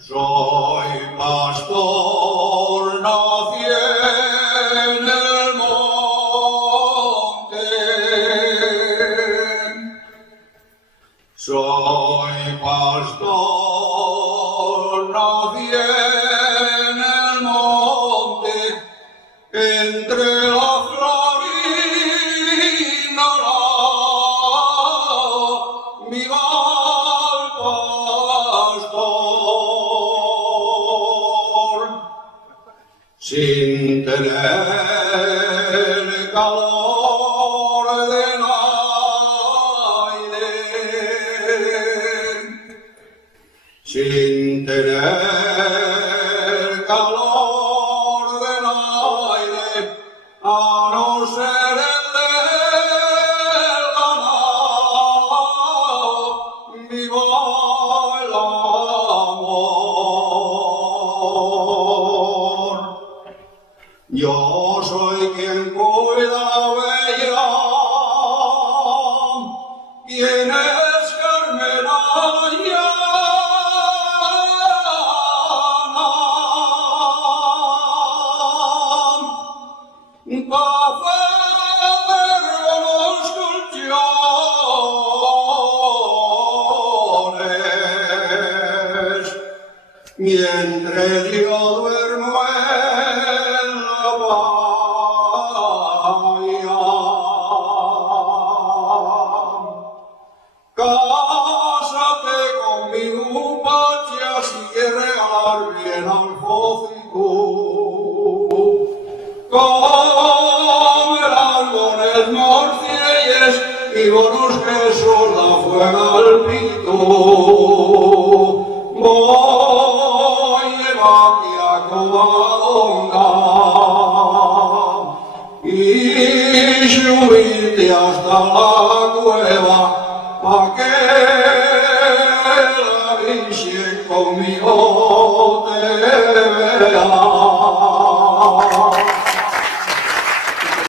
Soy pastor, nací en el monte. Soy pastor, nací en el monte, entre la florina, mi al pastor, sin tener calor de aire, sin tener calor de aire, a no ser el del ganado, viva el amor. Yo soy quien cuida bella, quien es Carmelaya. Mientras yo duermo en la bahía, cásate conmigo, Pacha, si quieres regar bien al fósico. Come largones morcielles y bonos quesos la fuega al pito. Voy aquí a Covadonga y subirte hasta la cueva pa' que la Virgen conmigo te vea.